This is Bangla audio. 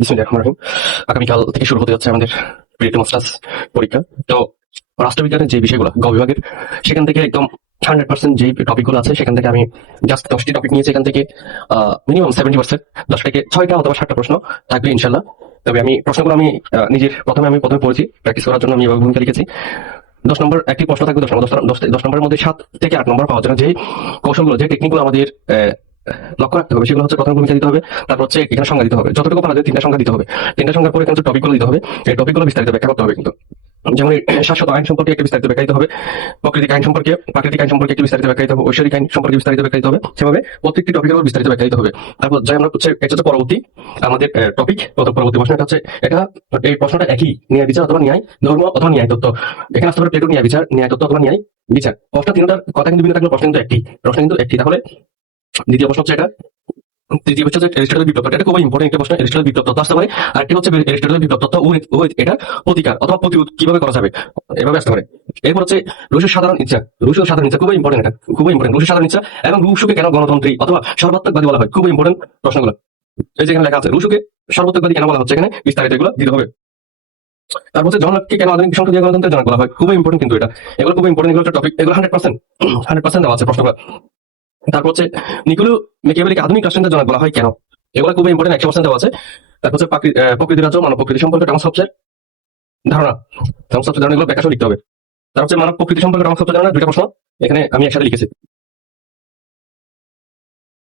বিসমিল্লাহির রহমানির রহিম। আগামীকাল থেকে শুরু হতে যাচ্ছে আমাদের প্রিয় মাস্টার্স পরীক্ষা। তো রাষ্ট্রবিজ্ঞানের যে বিষয়গুলো গ বিভাগের, সেখান থেকে একদম 100% যে টপিকগুলো আছে সেখান থেকে আমি জাস্ট 10টি টপিক নিয়েছি। এখান থেকে মিনিমাম 70%, 10 থেকে 6টা অথবা 7টা প্রশ্ন থাকবে ইনশাল্লাহ। তবে আমি প্রশ্নগুলো আমি নিজের প্রথমে পড়েছি, প্র্যাকটিস করার জন্য আমি এভাবে ভূমিকা লিখেছি। 10 নম্বর একটি প্রশ্ন থাকবে, 10 নম্বরের মধ্যে 7 থেকে 8 নম্বর পাওয়ার জন্য যে কৌশলগুলো, যে টেকনিকগুলো আমাদের লক্ষ্য রাখতে হবে, সেগুলো হচ্ছে প্রথম ভূমিকা দিতে হবে। তারপর হচ্ছে এখানে সংজ্ঞা দিতে হবে, যতটুকু পারা যায় 3টা সংজ্ঞা দিতে হবে। 3টা সংজ্ঞার পরে এখানে টপিকগুলো দিতে হবে। এই টপিকগুলো বিস্তারিত ব্যাখ্যা করতে হবে কিন্তু, যেমন শাশ্বত আইন সম্পর্কে একটি বিস্তারিত ব্যাখ্যা দিতে হবে, প্রাকৃতিক আইন সম্পর্কে একটি বিস্তারিত ব্যাখ্যা দিতে হবে, ঐশ্বরিক আইন সম্পর্কে বিস্তারিত ব্যাখ্যা দিতে হবে। সেভাবে প্রত্যেকটি টপিকের উপর বিস্তারিত ব্যাখ্যা দিতে হবে। তারপর যাই আমরা হচ্ছে এটা হচ্ছে পরবর্তী আমাদের টপিক, পরবর্তী প্রশ্নটা হচ্ছে এটা, এই প্রশ্নটা একই, ন্যায় বিচার অথবা ন্যায় ধর্ম অথবা ন্যায় তত্ত্ব। এখানে আসতে পারে প্লেটো ন্যায় বিচার, ন্যায় তত্ত্ব অথবা ন্যায় বিচার। প্রশ্ন তিনটার কথা কিন্তু ভিন্ন থাকলেও প্রশ্ন কিন্তু একটি। তাহলে দ্বিতীয় প্রশ্ন হচ্ছে এটা। তৃতীয় হচ্ছে যে এরিস্টটলের বিপ্লব তত্ত্ব। এটা খুবই ইম্পর্টেন্ট একটা প্রশ্ন। এরিস্টটলের বিপ্লব তত্ত্ব আসতে পারে। আর একটি হচ্ছে এরিস্টটলের বিপ্লব তত্ত্ব ও এটা প্রতিকার অথবা প্রতিরোধ কিভাবে করা যাবে, এভাবে আসতে পারে। এরপর হচ্ছে রুশের সাধারণ ইচ্ছা। খুবই ইম্পর্টেন্ট, এটা খুবই ইম্পর্টেন্ট। রুশের সাধারণ ইচ্ছা এবং রুশকে কেন গণতন্ত্রী অথবা সর্বাত্মকবাদী বলা হয়, খুবই ইম্পর্টেন্ট প্রশ্নগুলো। এই যে এখানে লেখা আছে রুশকে সর্বাত্মকবাদী কেন বলা হচ্ছে, এখানে বিস্তারিত এগুলো দিতে হবে। তারপর হচ্ছে জনকে কেন আধুনিক সংসদীয় গণতন্ত্রের জনক বলা হয়, খুবই ইম্পর্টেন্ট কিন্তু এটা। এগুলো খুবই ইম্পর্টেন্ট, এগুলো টপিক, এগুলো 100% দেওয়া আছে প্রশ্নগুলো। তারপর হচ্ছে নিকোলো মেকিয়াভেলিকে আধুনিক রাষ্ট্রের জনক বলা হয় কেন, এগুলো খুবই ইম্পর্টেন্ট, 100% দেওয়া আছে। তারপর হচ্ছে প্রকৃতি রাজ্য, মানব প্রকৃতি সম্পর্কে টমাস হবসের ধারণা, এগুলো ব্যাখ্যা সহ লিখতে হবে। তারপর হচ্ছে মানব প্রকৃতি সম্পর্কে টমাস হবসের ধারণা, 2টা প্রশ্ন এখানে আমি একসাথে লিখেছি।